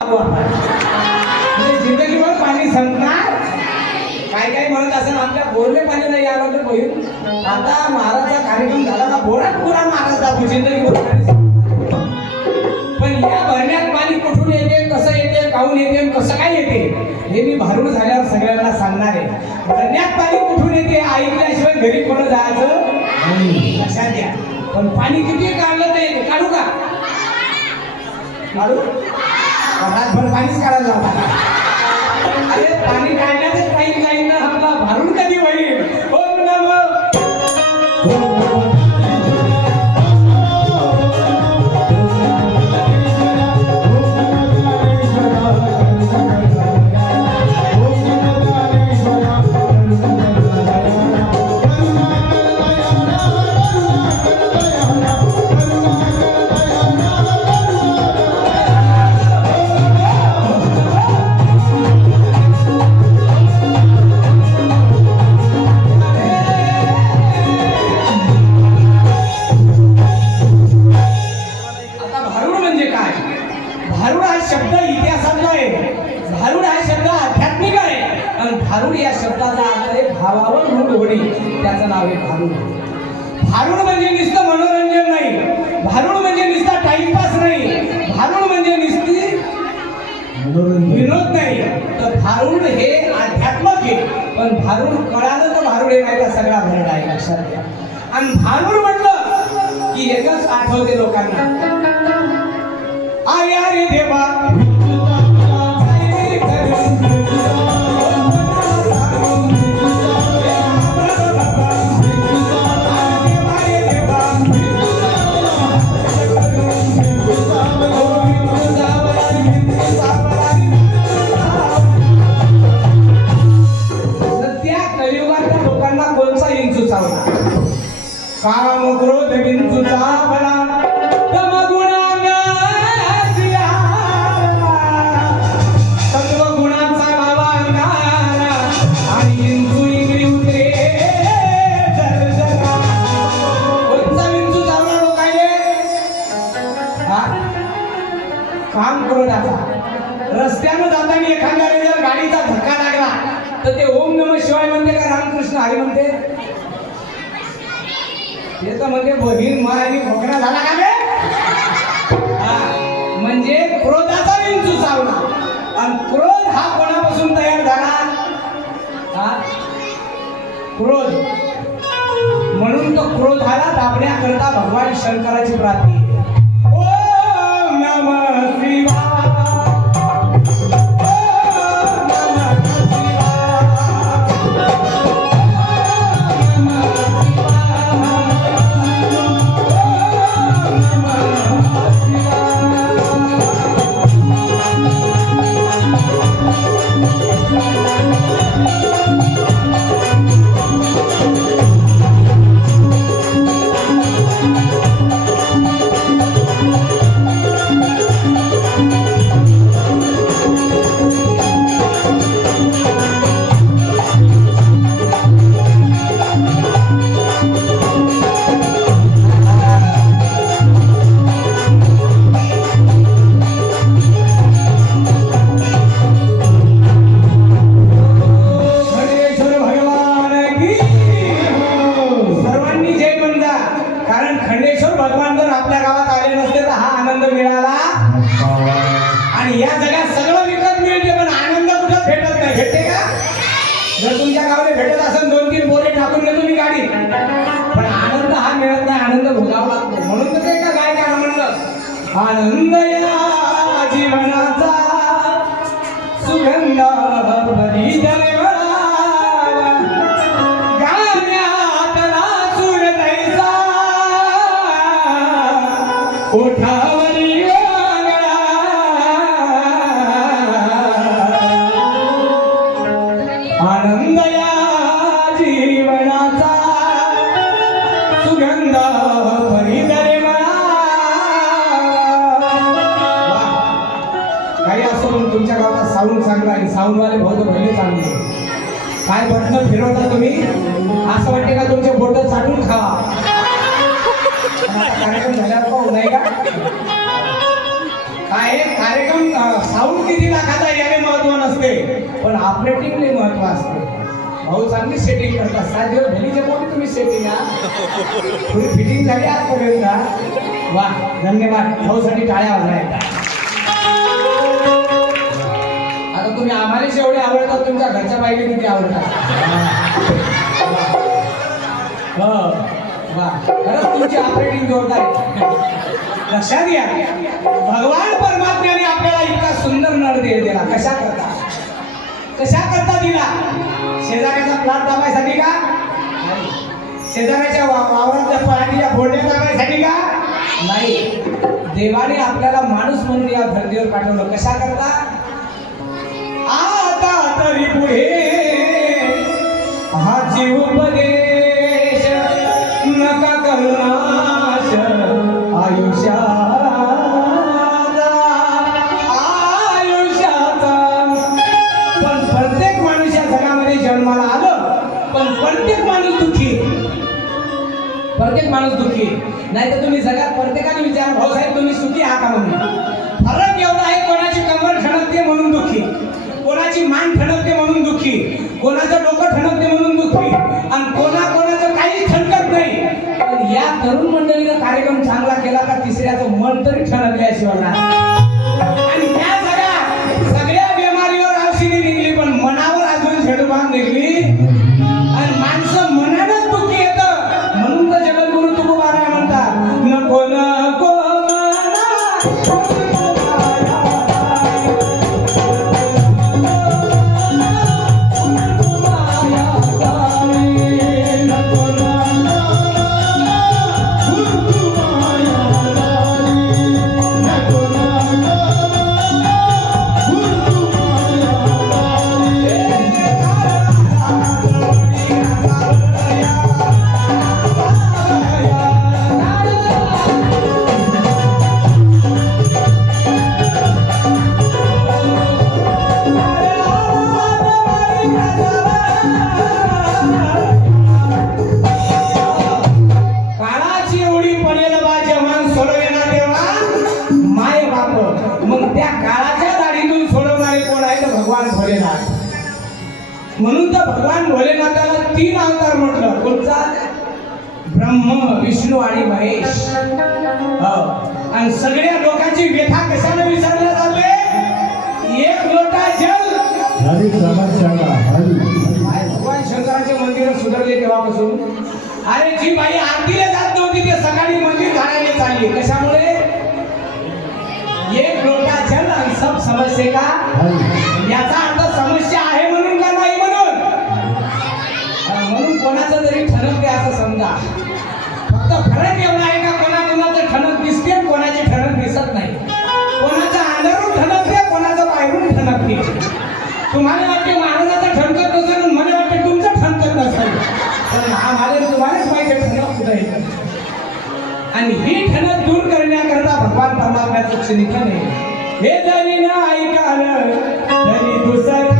म्हणजे जिंदगीभर पाणी संपणार काय काय म्हणत असेल आमच्या बोरले पाणी नाही आलं तर बहीण आता महाराजचा कार्यक्रम झाला का बोरात पुरा महाराज दाखवू जिंदगीभर पाणी संपणार. पण या भरण्यात पाणी कुठून येते कसं येते काहून येते कसं काय येते हे मी भारूड झाल्यावर सगळ्यांना सांगणार आहे. भरण्यात पाणी कुठून येते ऐकल्याशिवाय घरी कोण जायचं लक्षात घ्या. पण पाणी किती काढलं ते काढू का काढू रातभर पाणीच काढायला जाता. अरे पाणी काढण्याचं टाईम जाईल ना आपला भारून कधी होईल. ओम नमो भारूड या शब्दाचा अर्थ आहे भावावर रूढ होणे. त्याचं नाव आहे भारूड. भारूड म्हणजे नुसतं मनोरंजन नाही, भारूड म्हणजे नुसता टाइमपास नाही, भारूड म्हणजे नुसती विनोद नाही, तर भारूड हे आध्यात्मक आहे. पण भारूड कळालं तर भारूड हे नाही का सगळा भरड आहे लक्षात घ्या. आणि भारूड म्हटलं की एकच आठवते लोकांना आर्या रे देवा काम क्रोध बिंदूचा बला तम गुणांगा तत्व गुणांचा बाबा अंगारा आणि इंदू इंगरी उतरे कोणता बिंदू चावला लोकांनी काम क्रोधाचा. रस्त्यानं जाताना एखाद्याने जर गाडीचा धक्का लागला तर ते ओम नमः शिवाय म्हणते का रामकृष्ण हरी म्हणते. ते तर म्हणजे बहीण महाराणी खोकरा झाला का बे. म्हणजे क्रोधाचा विंचू चावला. आणि क्रोध हा कोणापासून तयार झाला. क्रोध म्हणून तो क्रोधाला दाबण्याकरता भगवान शंकराची प्रार्थना. ओम नमः शिवाय भेटत असेल 2-3 बोरे टाकून देतो मी गाडी. पण आनंद हा मिळत नाही, आनंद भोगावा लागतो. म्हणून तर ते का काय काय म्हणलं आनंद या जीवनाचा सुगंध भरी गाण्यातला सूर तैसा ओठावरी आनंद या जीवनाचा सुगंध परिदरे मला. काही असो पण तुमच्या गावात साऊंड चांगला आहे. साऊंडवाले बहुत भले चांगले. काय बटणं फिरवता तुम्ही असं वाटते का तुमचे बोट चाटून खावा. कार्यक्रम झाल्यावर पाहू नाही का काय काय कार्यक्रम साऊंड किती लाखाचा याने महत्व नसते, पण ऑपरेटिंगले महत्व असते. भाऊ चांगली सेटिंग करतात. 7 दिवस भेलीच्या पोटी तुम्ही सेटिंग थोडी फिटिंग झाली आजपर्यंत. वा धन्यवाद. भाऊसाठी टाळ्या वाजवायच्या. आता तुम्ही आम्हाला जेवढे आवडतात तुमच्या घरच्या बाईला किती आवडतात. हो वा खरंच तुमची ऑपरेटिंग जोरदार आहे. लक्षात घ्या, भगवान परमात्म्याने आपल्याला इतका सुंदर नळ दिला. कशा करता दिला? शेजाऱ्याचा प्लॉट दाबायसाठी का? शेजाऱ्याच्या वावराच्या पराठीच्या फोडण्या दाबायसाठी का? नाही. देवाने आपल्याला माणूस म्हणून या धर्तीवर पाठवलं. कशा करता? आता तरी पुढे हा जीव उपदेश नका करनाश आयुष्याचा पण प्रत्येक माणूस या जगामध्ये जन्माला आलं, पण प्रत्येक माणूस दुःखी. नाही तर तुम्ही जगात प्रत्येकाने विचार, भाऊसाहेब तुम्ही सुखी आहात का म्हणून. फरक एवढा आहे, कोणाची कमर ठणकते म्हणून दुःखी, कोणाची मान ठणकते म्हणून दुःखी, कोणाचं डोकं ठणकते म्हणून दुःखी, आणि कोणाचं काहीच ठणकत नाही. पण या तरुण मंडळीनं कार्यक्रम चांगला केला का तिसऱ्याचं मन तरी ठणकल्याशिवाय नाही. आणि त्या सगळ्या बिमारीवर औषधी निघली, पण मनावर अजून झेडूबाम निघली. आणि माणसं मनानच दुःखी येतं. म्हणून तर जगद्गुरु तुकोबाराय म्हणतात, नको नको म्हणून तर भगवान भोलेनाथाला 3 अवतार म्हटलं. कोणता? ब्रह्म, विष्णू आणि महेश. आणि सगळ्या लोकांची व्यथा कशाने विसरल्या जाते? एक लोटा जल. भगवान शंकराचे मंदिर सुधारले तेव्हापासून. अरे जी बाई आरतीला जात नव्हती ते सकाळी मंदिर घालायला चालली. कशामुळे? एक लोटा जल आणि सब समस्या का. याचा अर्थ समस्या आहे म्हणून का नाही म्हणून. म्हणून कोणाचं तरी ठणकते असं समजा. फक्त फरक एवढा आहे का कोणाचं ठणक दिसते, कोणाची ठणक दिसत नाही. कोणाचं अंधारून ठणकते, कोणाचं बाहेरून ठणकते. तुम्हाला वाटते महाराजाचं ठणकत नसेल, मला वाटते तुमचं ठणकत नसेल. पण आम्हाला तुम्हालाच माहिती ठणक कुठं आहे. आणि ही ठणक दूर करण्याकरता भगवान परमात्म्याचं चिंतन आहे. हे जरी न ऐकाल तरी दुसरं